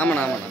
ஆமாண்ணா ஆமாண்ணா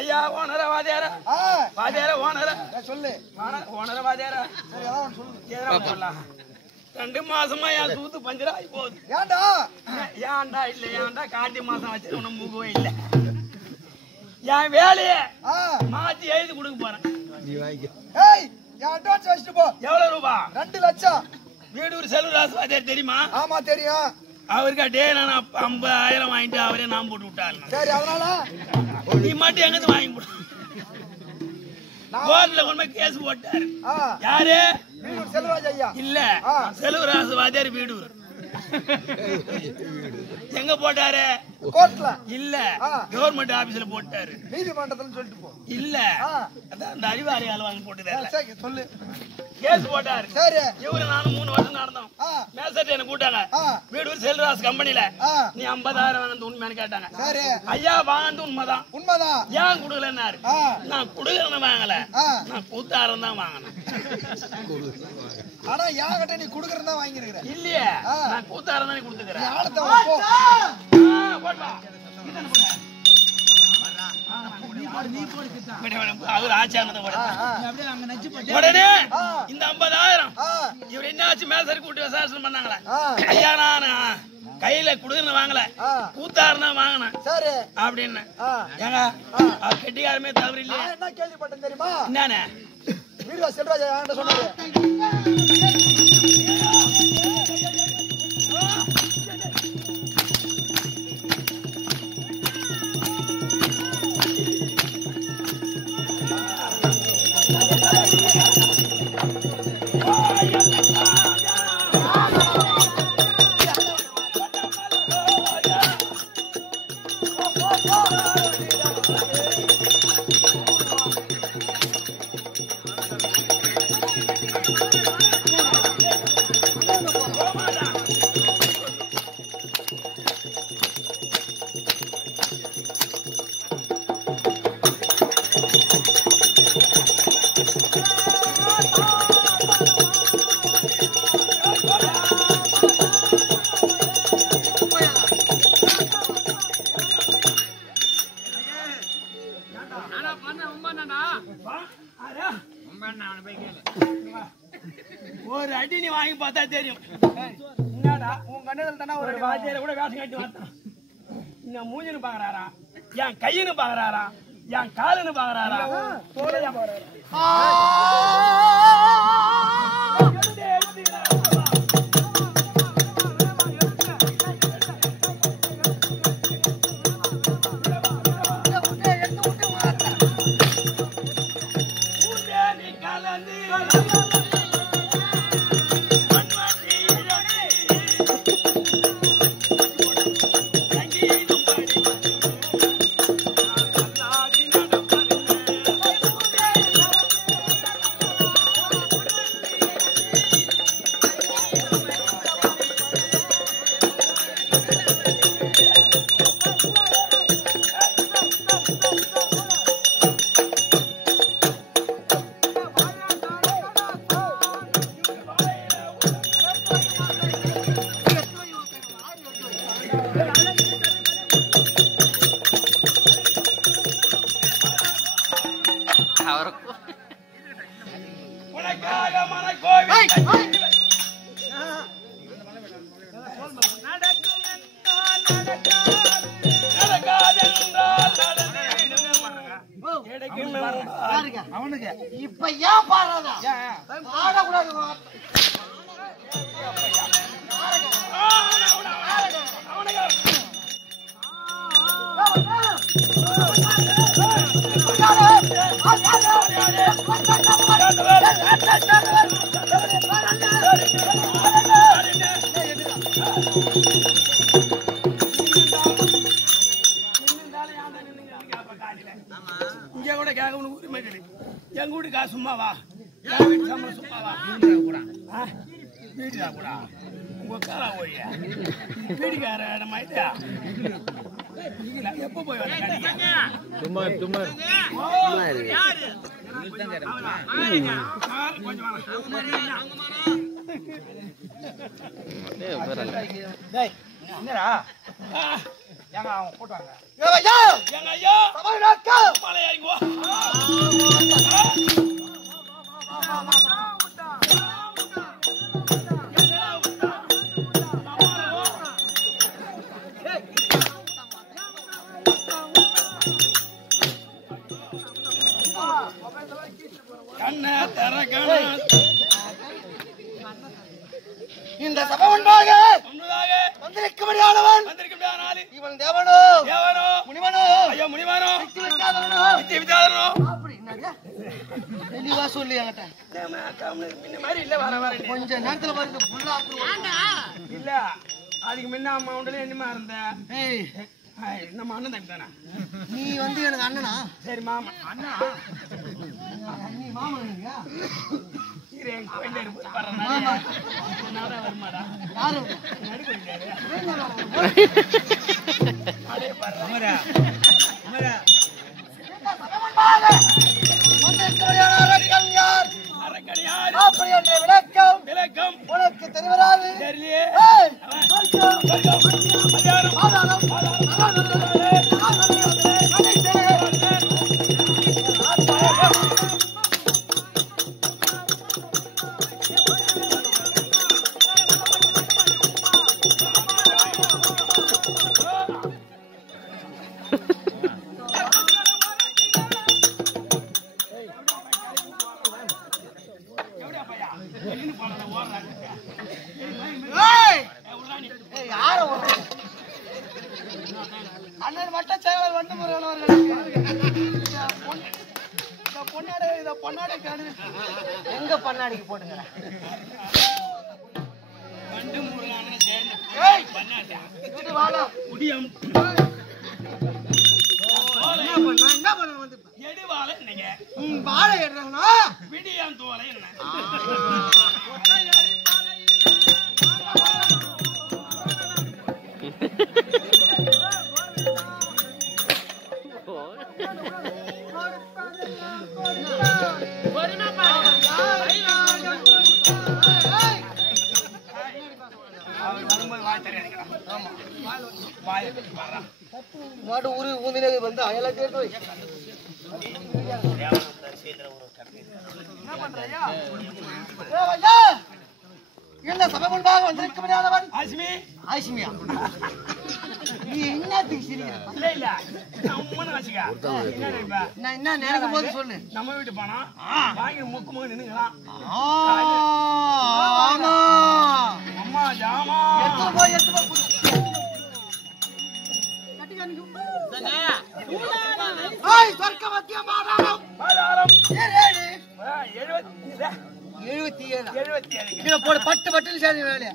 ஐயா ஓனர வாதியார வாதியார ஓனர சொல்லு ஓனர வாதியார சொல்லலாம் 2 மாசமா என் சூத்து பஞ்சரா ஆகி போகுது. ஏன்டா ஏன்டா இல்ல ஏன்டா கார்த்தி மாசம் வச்சு ஒன்னும் மூகவே இல்ல. என் வேலைய மாத்தி எழுதி கொடுக்க போறேன். எவ்வளவு ரூபா? 2 லட்சம். வீடூர் செல்வராசு வாதியார் தெரியுமா? ஆமா தெரியும். அவருக்கு டே நான் 50,000 வாங்கிட்டு அவரே நான் போட்டு விட்டாரு. சரி அதனால நீ மட்டும் எங்க வாங்கி போடு. கோர்ட்ல கொண்டு போய் கேஸ் போட்டாரு. யாரு? செல்வராஜ் ஐயா. இல்ல செல்வராஜ் வாதியார் வீடூர். எங்க போட்டாரு? கோர்ட்ல இல்ல கவர்மெண்ட் ஆபீஸ்ல போட்டாரு. நீதிமன்றத்துல சொல்லிட்டு போ. இல்ல அந்த அறிவாளி ஆள் வாங்கி போட்டு சொல்லு. கேஸ் போட்டாரு. சரி. இவரு நானும் 3 வருஷம் நடந்தோம். மேசட் என்ன கூட்டாங்க. வீடூர் செல்வராஜ் கம்பெனில நீ 50,000 வாங்கினது உண்மையானு கேட்டாங்க. சரி. ஐயா வாங்கினது உண்மைதான். உண்மைதான். ஏன் கொடுக்கலன்னாரு. நான் கொடுக்கறேன்னு வாங்கல, நான் கூத்தாரம் தான் வாங்கினேன். ஆனா யாகிட்ட நீ குடுக்கறதா வாங்கிருக்கிற இல்லையே? நான் கூத்தாரம் தானே கொடுத்துக்கிறேன். அவர் ஆச்சாரத்தை உடனே இந்த 50,000 இவர் என்னாச்சு மேசரி கூட்டி விசாரிச்சு பண்ணாங்களா? ஐயா நான் கையில குடுக்கணும் வாங்கல, கூத்தாருன்னா வாங்கினேன் அப்படின்னு. ஏங்க கெட்டிக்காரமே தவறு இல்லையா? என்ன கேள்விப்பட்டேன் தெரியுமா? என்னன்னு வீடியோ செல்வராஜ் என்கிட்ட சொன்னாரு. ஒரு அடி நீ வாங்கி பார்த்தா தெரியும். உன் கண்ணதில் தானே ஒரு வாத்தியார கூட வேஷம் கட்டி வந்தான். என் மூஞ்சின்னு பாக்குறாரா, என் கையின்னு பாக்குறாரா, என் காலுன்னு பாக்குறாரா, தோலையா பாக்குறாரா? அவனுக்கு இப்ப ஏன் பாடுறதா? ஆடக்கூடாது. இங்க கூட கேட்க உனக்கு உரிமை கிடையாது. எங்க வீட்டு காசு சும்மாவா? என் வீட்டு சம்பளம் சும்மாவா? வீட்டுக்கா கூட உங்க காலா ஓய்யா வீட்டுக்கார இடம் ஆயிட்டா எப்ப போய் என்னடா ஏங்க அவங்க போட்டாங்க. எங்க ஐயா மலையாளிக்குவா கண்ண தரகண இந்த சபை ஒன்றாக வந்திருக்க முடியாதவன் இவன் தேவனோ தேவனோ முனிவனோ ஐயோ முனிவனோ நித்திய வித்தாதனோ தெளிவா சொல்லி என்கிட்ட மாதிரி இல்ல வர வர கொஞ்ச நேரத்துல வருது இல்ல அதுக்கு முன்ன அம்மா உண்டல என்னமா இருந்த நம்ம அண்ணன் தம்பி தானே. நீ வந்து எனக்கு அண்ணனா? சரி மாமன். அண்ணா நீ மாமன் இல்லையா? இரு என் கோயில்ல இருக்கு பாருடா. நாடா வருமாடா. யாரு? நடுக்கு விட்டாரு. அமரா அமரா வந்திருக்கிறவரான அரக்கன் யார்? அரக்கன் யார்? அப்படி என்ற விளக்கம் விளக்கம் உனக்கு தெரிவராது. தெரியலையே. ஏய், சொர்க்கம், அதிகாரம், ஆதாரம், அண்ணன் மட்டும் செயலர் வந்து பொன்னாடை எங்க பண்ணாடிக்கு போட்டுங்க. பண்டு முருகான சேர்ந்து பண்ணாட்டா இது வாடா. முடியும். என்ன பண்ண வந்து எடுவாளை என்னங்க வாழை ஏடுறாங்கன்னா விடியான் தோலை என்ன மாடு ஊரு ஊந்தினே வந்து அயலா கேட்டு என்ன சபை முன்பாக வந்திருக்க முடியாதவன் ஆசிமி ஆயிஷ்மியா நீ என்னத்துக்கு சிரிக்கிற? இல்ல இல்ல அம்மன் வச்சுக்க நான் என்ன நினைக்கும் போது சொல்லு. நம்ம வீட்டு பணம் வாங்கி முக்கு நின்னுக்கலாம். ஆமா அம்மா ஜாமா எடுத்து போய் கொடு. சொர்க்க மத்திய மாதாரம் பாதாளம் 77 கீழே போடு. பட்டு பட்டுன்னு சேர்ந்து வேலையா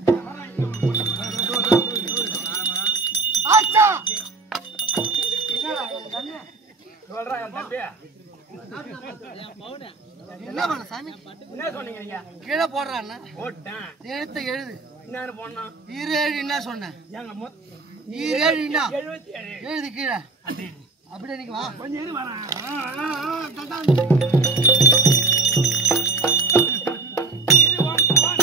ஆச்சா. சொல்றான் என் தம்பி. என்ன பண்ண சாமி? என்ன சொன்னீங்க நீங்க? கீழே போடுறான் போட்டேன். எழுத்து எழுது. என்ன போடணும்? 27 என்ன சொன்ன? எங்க 27 என்ன 77 எழுது கீழே. அப்படியே நீங்க வா. கொஞ்சம் இரு வரேன். இது ஒன் சவான்.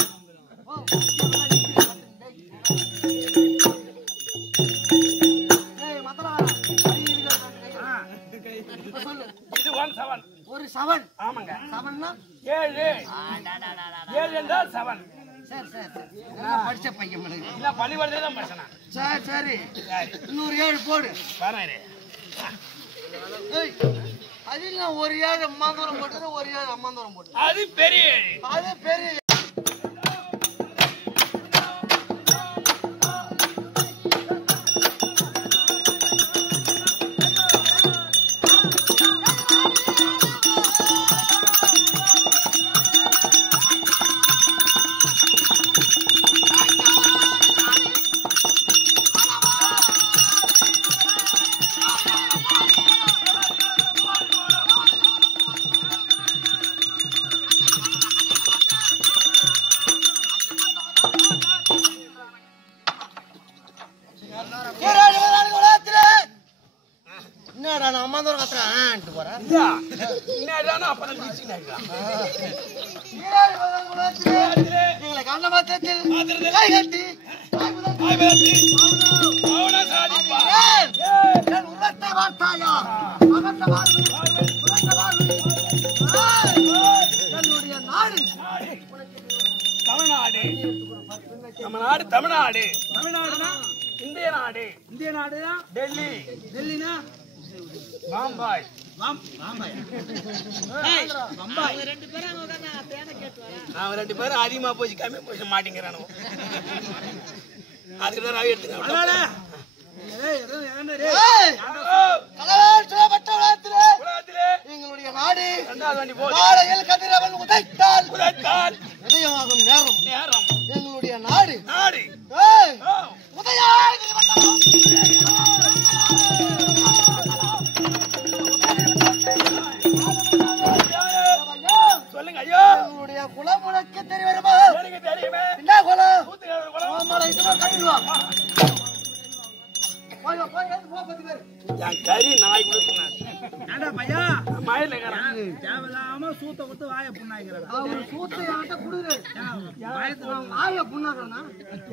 சொல்லு. இது ஒன் சவன். ஒரு சவன். ஆமாங்க. சவன்னா 7 7 என்றால் சவன். சரி சரி சரி. நான் படிச்ச பையன் மனுங்க. இல்ல பள்ளிக்கூடத்துல தான் படிச்சேன். சரி சரி. இன்னொரு 7 போடு. பாருங்க. ஏய், அதில் நான் ஒரு 7 அம்மாந்தோரம் போட்டு ஒரு 7 அம்மாந்தோரம் போட்டு. அது பெரிய அது பெரிய என்னடா நான் அம்மாந்தோரம் கத்துறேன் போறேன். என்னடானா அப்பதான் பிடிச்சிட்டாங்க. எங்களை கண்ண மாத்தத்தில் கை கட்டி அவனா சாதிப்பா. என் உள்ளத்தை வார்த்தாயா அகத்த வாழ்வு என்னுடைய நாடு தமிழ்நாடு. நம்ம நாடு தமிழ்நாடு. தமிழ்நாடுனா இந்திய நாடு. இந்திய நாடுனா டெல்லி. டெல்லினா பாம்பாய். அவன் 2 பேரும் அதிகமா போச்சு கம்மி போச்சு மாட்டேங்கிறானோ. அதுக்கு தான் எடுத்துக்க. எங்களுடைய நாடு 2வது வண்டி போகுது. காலையில் கதிரவன் உதைத்தால் உதைத்தால் உதயமாகும் நேரம் நேரம். எங்களுடைய நாடு நாடு உதயா சொல்லுங்க ஐயோ. உங்களுடைய குலம் உனக்கு தெரிய வருமா? எனக்கு தெரியுமே. என்ன குலம்? கூத்துக்கார குலம். ஆமாடா, இதுவா கட்டிடுவா. போய் வா, போய் வந்து போ 10 பேர். என் கறி நாய் கொடுத்துனா. ஏண்டா பையா மயில கறான். தேவையில்லாம சூத்த விட்டு வாய புண்ணாக்கிறா. அவரு சூத்து என்கிட்ட குடுரு. பயத்துல வாய புண்ணாக்குறனா?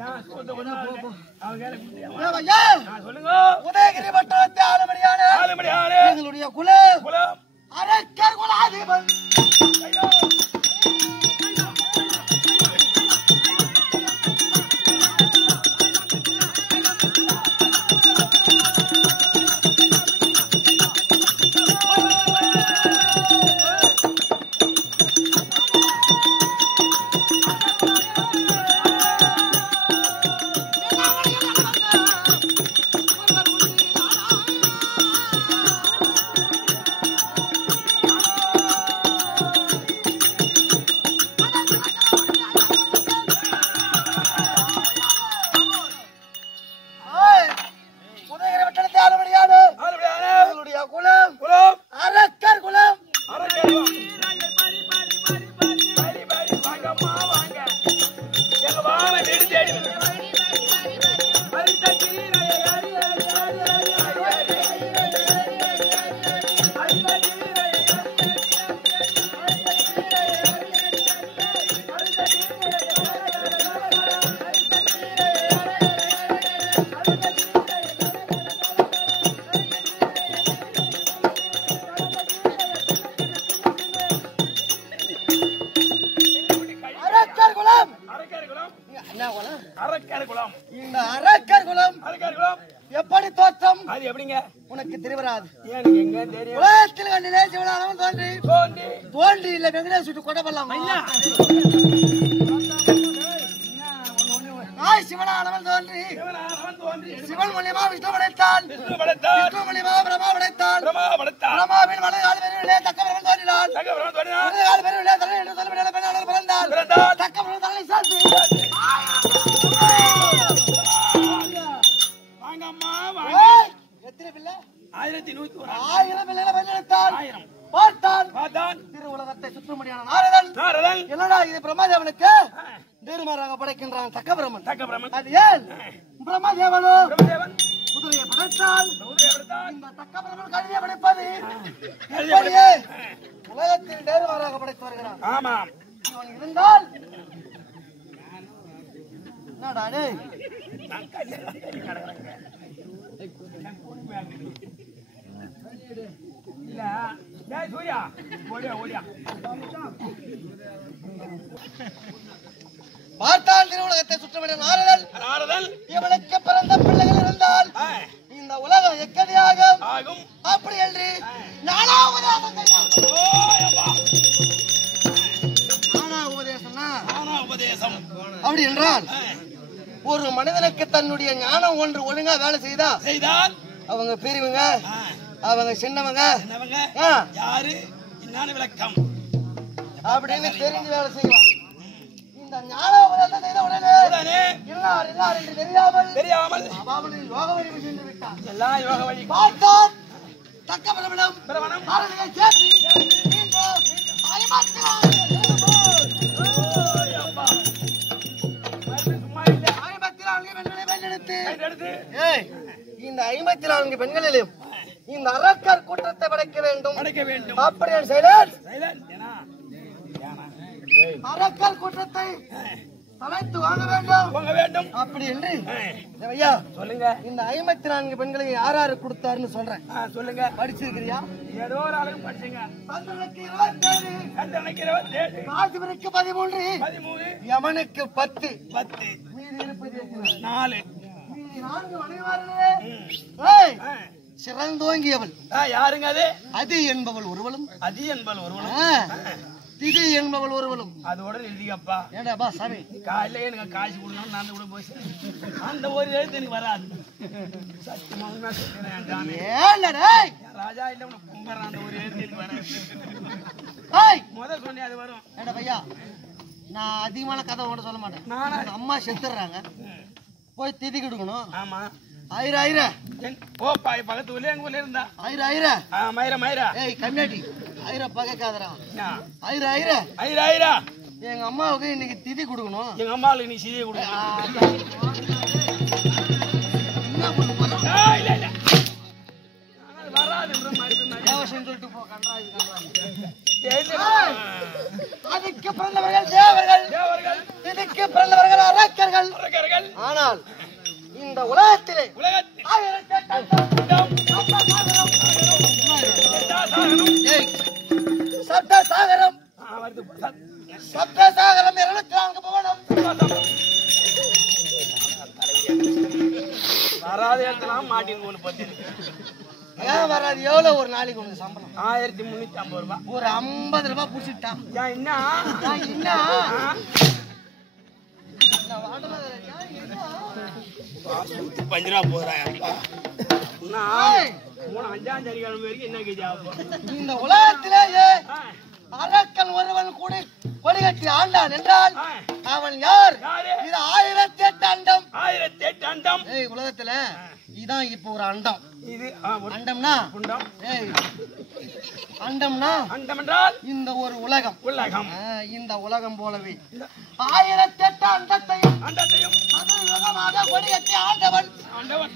ஏன் சூத்த கொண்டா போ. அவங்க கேல குடியா. ஏ ஐயா, சொல்லுங்க. உதயகிரி பட்டணத்து ஆலமடியானே. ஆலமடியானே. எங்களுடைய குலம் குலம். அரக்கர் குலாதிபன். ஐயோ. உதயகிரி பட்டணத்து ஆலமடியானே. ஆலமடியானே. எங்களுடைய குலம் குலம். அரக்கர் குலம். அரக்கர் குலம். பாரி பாரி வாங்கம்மா வாங்க. எங்க வான வீடு தேடி வந்து. அரக்கர் குலம். அரக்கர் குலம். என்ன குலம்? அரக்கர் குலம். இந்த அரக்கர் குலம் அரக்கர் குலம். எப்படி தோற்றம் அது எப்படிங்க? உனக்கு தெரிவராது. எனக்கு எங்க தெரியும்? உலகத்தில் கண்டிலே சிவனானவன் தோன்றி தோண்டி. தோன்றி இல்ல வெங்கடேஷ் விட்டு கொடை பண்ணலாம். நாய் சிவனானவன் தோன்றி சிவனானவன் தோன்றி. சிவன் மூலியமா விஷ்ணு படைத்தான். விஷ்ணு படைத்தான். விஷ்ணு மூலியமா பிரம்மா படைத்தான். பிரம்மா படைத்தான். பிரம்மாவின் வலது பேரிலே தக்கபெருமான் தோன்றினான். தகவல் தோன்றினான். வலது பேரிலே தலை என்று சொல்லப்பட்ட பெண்ணாளர் பிறந்தாள். பிறந்தான். தக்கபெருமான் தலை சாத்தி வாங்கம்மா வாங்க. எத்தனை பிள்ளை? 1101. 1000 பிள்ளைகளை பெற்றெடுத்தான். 1000. பார்த்தான் பார்த்தான். திரு உலகத்தை சுற்றும்படியான நாரதன். நாரதன். என்னடா இது பிரம்மாதேவனுக்கு நேர்மாறாக படைக்கின்றான் தக்கபிரமன். தக்கபிரமன். அது ஏன் பிரம்மதேவனோ பிரம்மதேவன். குதிரையை படைத்தால் குதிரையை படைத்தான். இந்த தக்கபிரமன் கழுதியை படைப்பது கழுதையை எப்படியே உலகத்தில் நேர்மாறாக படைத்து வருகிறான். ஆமாம். இவன் இருந்தால் என்னடா டேய்? நான் கல்யாணம் தேடி கிடக்குறேங்க. இல்ல. டேய் சூர்யா. ஓடியா ஓடியா. பார்த்தால் திரு உலகத்தை சுற்றும்படியான நாரதன். நாரதன். இவனுக்கு பிறந்த பிள்ளைகள் இருந்தால் ஆ. இந்த உலகம் எக்கடியாக ஆகும். அப்படி என்று நானா உபதேசம் செய்தான். ஓயப்பா. நானா உபதேசம்னா ஆனா உபதேசம். அப்படி என்றால் ஆ. ஒரு மனிதனுக்கு தன்னுடைய ஞானம் ஒன்று ஒழுங்கா வேலை செய்தா செய்தால் அவங்க பெரியவங்க ஆ. அவங்க சின்னவங்க என்னவங்க? ஆ, யாரு? என்னன்னு விளக்கம்? அப்படின்னு தெரிஞ்சு வேலை செய்வான். இந்த ஞான உபதேசம் செய்த உடனே உடனே இன்னார் இன்னார் என்று தெரியாமல் தெரியாமல் அவனை யோக வடிவு சென்று விட்டான். எல்லாம் யோக வழி. பார்த்தான் தக்க பிரபலம் பிரபலம். நாரதனை சேர்த்து மீண்டும் 54 பெண்களை பெண்ணெடுத்து ஏய், இந்த 54 பெண்களிலும் இந்த அரக்கர் கூட்டத்தை படைக்க வேண்டும். படைக்க வேண்டும். அப்படி செய்தால் சைலன்ட். ஏனா? அரக்கர் கூட்டத்தை தலைத்து வாங்க வேண்டும். போக வேண்டும். அப்படி என்று ஆ. ஐயா சொல்லுங்க. இந்த 54 பெண்களை யாராரு கொடுத்தாருன்னு சொல்றேன். ஆ, சொல்லுங்க. படிச்சிருக்கிறியா? ஏதோ ஒரு அளவுக்கு படிச்சுங்க. சந்திரனுக்கு 27, சந்திரனுக்கு 27, காசிவனுக்கு 13, 13, யமனுக்கு 10, 10, மீதி இருப்பது எத்தனை? 4. மீதி 4 மனைவார்களே. ஏய், சிறந்தோங்கியவள் யாருங்க அது? அது என்பவள் ஒருவளும், அது என்பல் ஒருவனும். திதி என்பவள் ஒருவளும். அதோட எழுதிக்கப்பா. ஏண்டா பா சாமி, காலையில எனக்கு காசு கொடுக்கணும், நான் கூட போய் அந்த ஒரு எழுத்து எனக்கு வராது. சத்தியமா உண்மையா சொல்றேன் என் சாமி. ஏண்டா டேய்? என் ராஜா இல்ல உனக்கு கும்புறேன், அந்த ஒரு எழுத்து எனக்கு வராது. ஏய், முதல் சொன்னே அது வரும். ஏண்டா பையா, நான் அதிகமான கதை உன்கிட்ட சொல்ல மாட்டேன். நானா? எங்க அம்மா செத்துறாங்க, போய் திதி கொடுக்கணும். ஆமா. ஐரா ஐரா ஓ பக்கத்து ஊர்ல எங்க ஊர்ல இருந்தா ஐரா ஐரா மயிரா மயிரா ஏய் கம்னாடி ஐரா பகக்காதடா ஐரா ஐரா ஐரா ஐரா எங்க அம்மாவுக்கு இன்னைக்கு திதி கொடுக்கணும் எங்க அம்மாவுக்கு நீ சிதியை கொடு என்ன பண்ண போற இல்ல இல்ல வராது தேவசம் சொல்லிட்டு போ கன்றாய் அதுக்கு பிறந்தவர்கள் தேவர்கள் தேவர்கள் இதுக்கு பிறந்தவர்கள் அரக்கர்கள் அரக்கர்கள் ஆனால் இந்த உலகத்திலே உலகத்தில் சப்த சாகரம் சப்த சாகரம் 204 புவனம் வராத இடத்துல மாட்டின்னு ஒண்ணு பத்தி ஏன் வராது எவ்வளவு ஒரு நாளைக்கு உனக்கு சம்பளம் 1350 ரூபாய் ஒரு 50 ரூபாய் புடிச்சிட்டான் என்ன என்ன பஞ்சரா போறாயப்பா அஞ்சாம் சனிக்கிழமை வரைக்கும் என்ன கேஜி ஆகும் இந்த உலகத்திலேயே அரக்கன் ஒருவன் கூட கொடிகட்டி ஆண்டான் என்றால் அவன் யார் இது 1008 அண்டம் 1008 அண்டம் உலகத்துல இதான் இப்ப ஒரு அண்டம் இது அண்டம்னா அண்டம்னா அண்டம் என்றால் இந்த ஒரு உலகம் உலகம் இந்த உலகம் போலவே 1008 அண்டத்தையும் சதுரயுகமாக கொடிகட்டி ஆண்டவன் ஆண்டவன்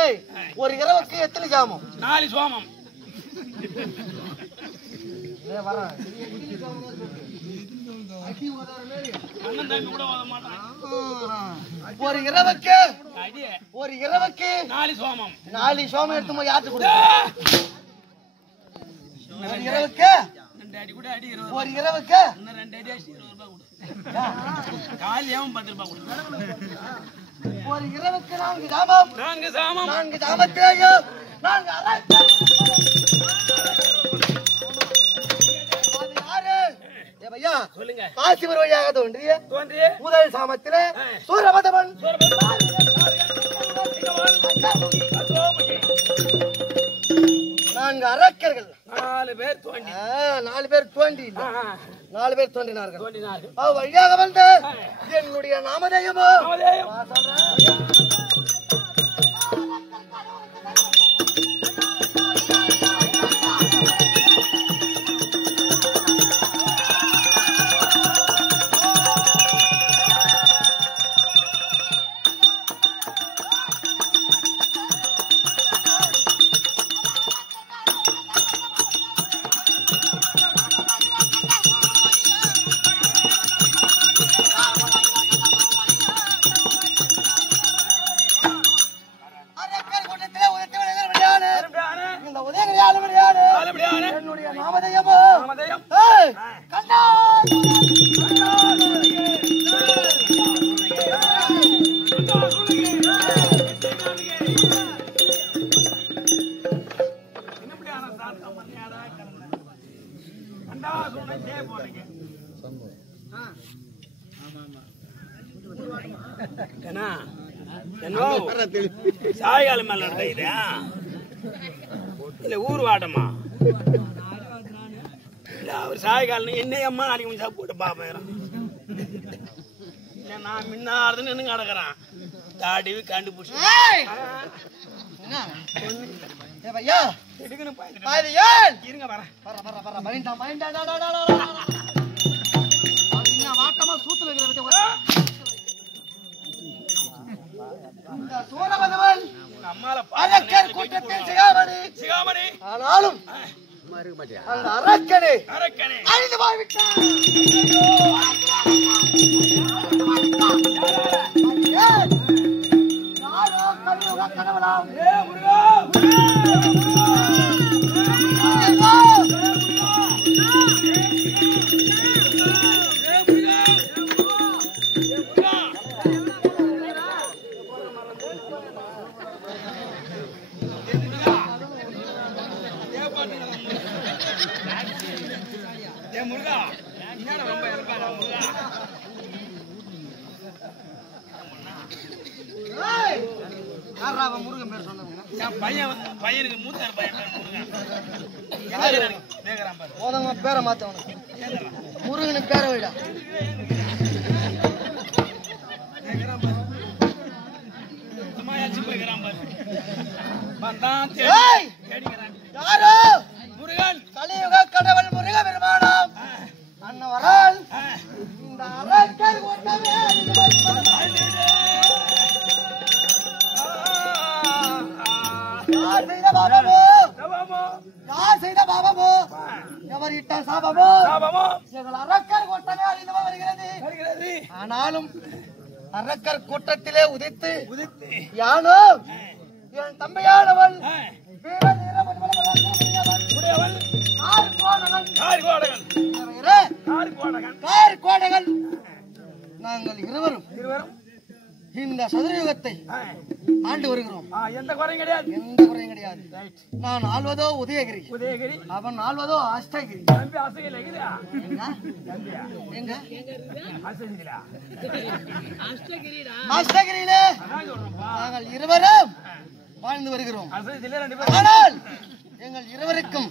ஏய் ஒரு இரவுக்கு எத்தனை ஜாமம் 4 சோமம் ஒரு இரவுக்கு 4 சோமம் 4 சோமம் எடுத்து போய் யாத்து கொடு ஒரு இரவுக்கு 2 அடி கூட அடி 20 ஒரு இரவுக்கு இன்னும் 2 அடி 20 ரூபாய் கொடு காலியாவும் 10 ரூபாய் கொடு ஒரு இரவுக்கு 4 ஜாமம் 4 சாமம் 4 ஜாமத்தையும் 4 அரக்கன் ஐயா சொல்லுங்க காசிவர் வழியாக தோன்றிய தோன்றிய முதல் சாமத்திலே சூரபதவன் 4 அரக்கர்கள் 4 பேர் தோண்டி 4 பேர் தோண்டி 4 பேர் தோன்றினார்கள் தோண்டினார்கள் வழியாக வந்து என்னுடைய நாமதேயமோ என்னுடைய நாமதேயமோ கண்டா சாயகாலம் மேல நடக்குதா இல்ல ஊர் வாட்டமா அவர் சாயகாலம் என்ன அம்மா நாளைக்கு கொஞ்சம் போட்டு பாப்பேன் நான் முன்னாருன்னு நின்று கிடக்குறான் தாடி கண்டுபிடிச்சு இருங்க வாட்டமா சூத்துல கூட்டத்தில் சிகாமணி ஆனாலும் அந்த அரக்கனே அழிந்து போய்விட்டான் கடவுளாம் முருகா என்ன ரொம்ப இருப்பாரா முருகா முருகன் பேர் சொன்னாங்க என் பையனுக்கு மூத்த பையன் போதவங்க பேரை மாத்தவனுக்கு முருகனுக்கு பேரை விடா வச்சு போய்க்கிறான் பாரு. வந்தான் ஏய்! தேடிக்கிறான். யாரோ முருகன் கலியுக கடவுள் முருக பெருமானாம் அன்னவரால் இந்த அரக்கர் கூட்டமே யார் செய்த பாபமோ சபமோ யார் செய்த பாபமோ எவர் இட்ட சாபமோ சாபமோ எங்கள் அரக்கர் கூட்டமே அழிந்து வருகிறது. வருகிறது. ஆனாலும் அரக்கர் கூட்டத்திலே உதித்து உதித்து யானோ என் தம்பியானவன் ஆ, வீர வீர மணிமலவன் உடையவன் ஆர் கோடகன் கார் கோடகன் கார் கோடகன் கார் கோடகன் நாங்கள் இருவரும் இருவரும் இந்த சதுரயுகத்தை ஆ, ஆண்டு வருகிறோம். எந்த குறையும் கிடையாது. எந்த குறையும் கிடையாது. ரைட். நான் ஆள்வதோ உதயகிரி, உதயகிரி அவன் ஆள்வதோ அஷ்டகிரி. தம்பி அசையில் எகுதா எங்க? தம்பியா எங்க? அசைஞ்சிடா அஷ்டகிரியிலே அதான் சொல்றேன்ப்பா. நாங்கள் இருவரும் வாழ்ந்து வருகிறோம். அசைஞ்சில 2 பேரும் ஆனால் எங்கள் இருவருக்கும்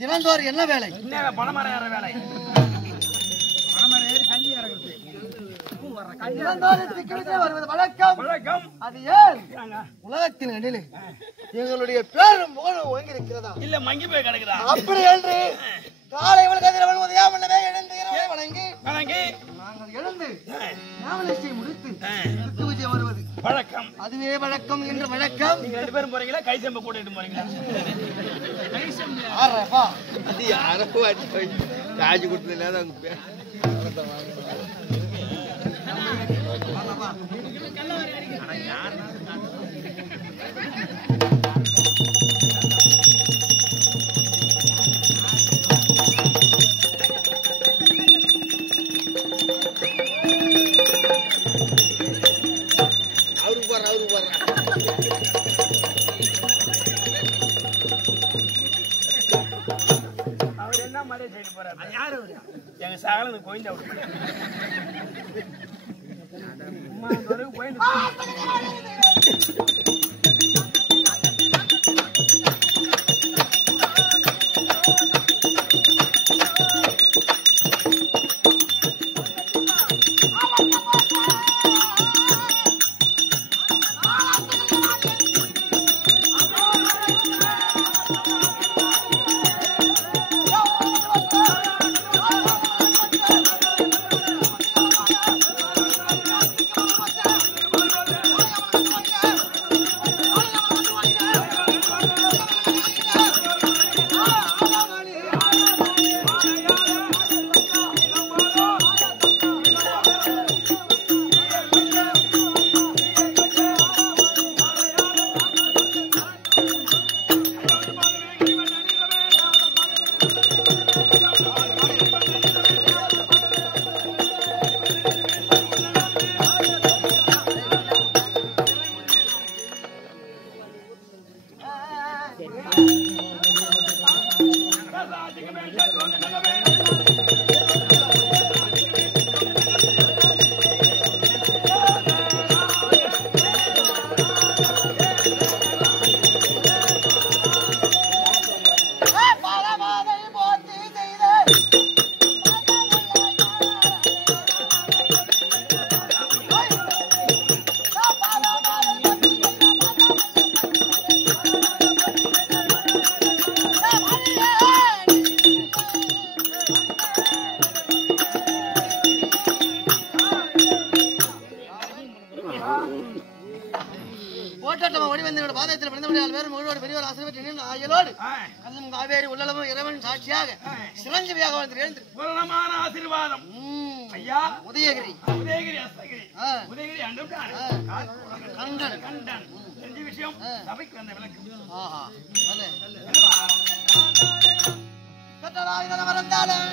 தினந்தோறும் என்ன வேலை? என்ன பணமரம் ஏற வேலை. தினந்தோறும் திக்கிவிட்டே வருவது வழக்கம். வழக்கம் அது ஏன் ஏங்க? உலகத்தின் அடியிலே எங்களுடைய பேரும் புகழும் ஓங்கியிருக்கிறதா? இல்ல மங்கி போய் கிடக்குதா அப்படி என்று காலை கதிரவன் உதயாமல்லவே எழுந்து இரவை வணங்கி வணங்கி நாங்கள் எழுந்து ஞாபகத்தை முடித்து ஆ, விட்டு விஜயம் வருவது வழக்கம். அதுவே வழக்கம் என்று வழக்கம். நீங்க 2 பேரும் போறீங்களா கை செம்ப கூட்டிட்டு போறீங்களா? ஆறப்பா அது யாரோ காஜி கொடுத்ததுல அவங்க பேர் அவருக்கு போடுறேன் அவர் என்ன மாதிரி செய்து போறாரு? யாரு அவரு? எங்க சகலனுக்கு கோயிந்தா விட்டு அம்மா அந்த வரைக்கும் கோயிந்து போட்டாட்டமா ஓடி வந்து என்னோட பாதத்தில் பிறந்தபடியால் வேறு மகளோடு பெரியவர் ஆசிரியர் ஆகியோடு கல்லும் காவேரி உள்ளளவும் இறைவன் சாட்சியாக சிரஞ்சீவியாக வாழ்ந்து எழுந்து பூரணமான ஆசீர்வாதம். ஐயா உதயகிரி உதயகிரி அஸ்தகிரி ஆ. உதயகிரி அண்டம்தான் கண்டன் கண்டன் தெரிஞ்ச விஷயம் சபைக்கு வந்த விளக்கு. ஆஹா அதே கட்டளாய் வந்தாலும்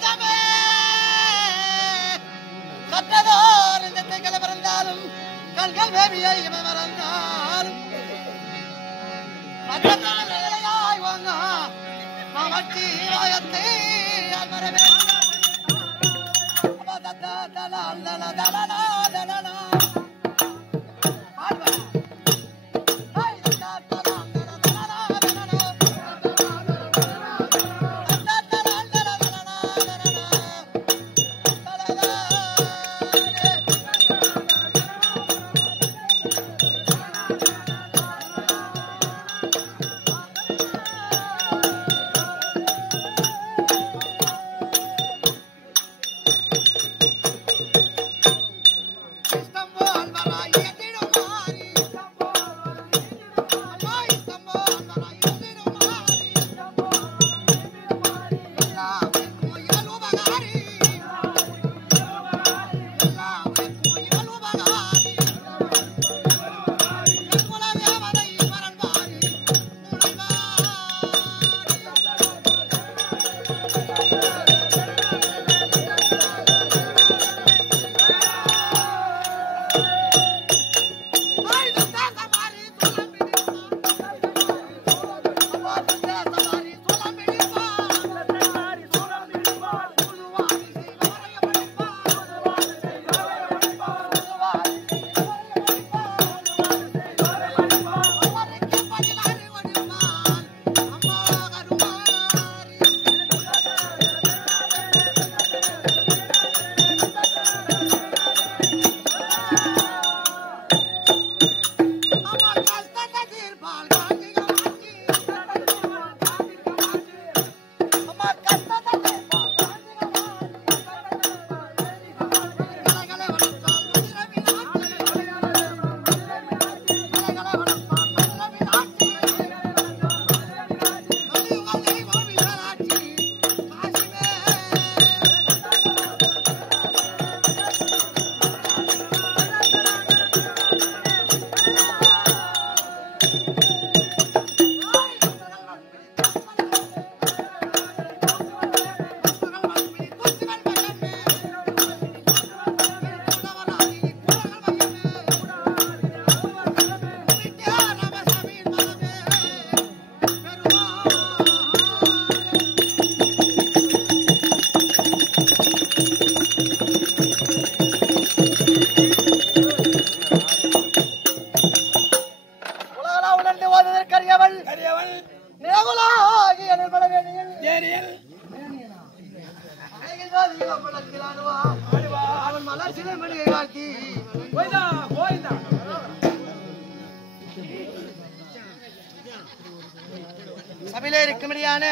நெஞ்சமே கற்றதோர் நெஞ்சத்தை கலை பிறந்தாலும் கண்கள் வேவியை இவன் மறந்தாலும் மற்றவர்களையாய் வாங்க நமச்சி ஆயத்தை அமரவே சபையில இருக்கும்படியான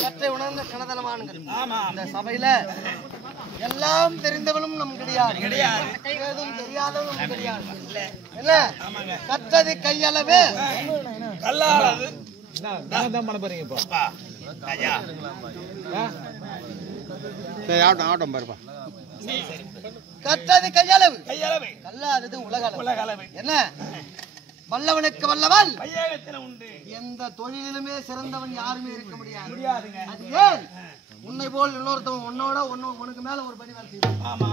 சற்றை உணர்ந்த கனதலமானுங்கள். இந்த சபையில எல்லாம் தெரிந்தவனும் நம் கிடையாது, ஏதும் தெரியாதவனும் கிடையாது. என்ன கற்றது கையளவு கல்லாளது ஆட்டம் பாருப்பா. கற்றது கையளவு கையளவு கல்லாதது உலகளவு. உலகளவு என்ன வல்லவனுக்கு வல்லவன் கையகத்துல உண்டு. எந்த தொழிலிலுமே சிறந்தவன் யாருமே இருக்க முடியாது. முடியாதுங்க. அது ஏன் உன்னை போல் இன்னொருத்தவன் உன்னோட உனக்கு மேல ஒரு படி வேலை செய்வான். ஆமா.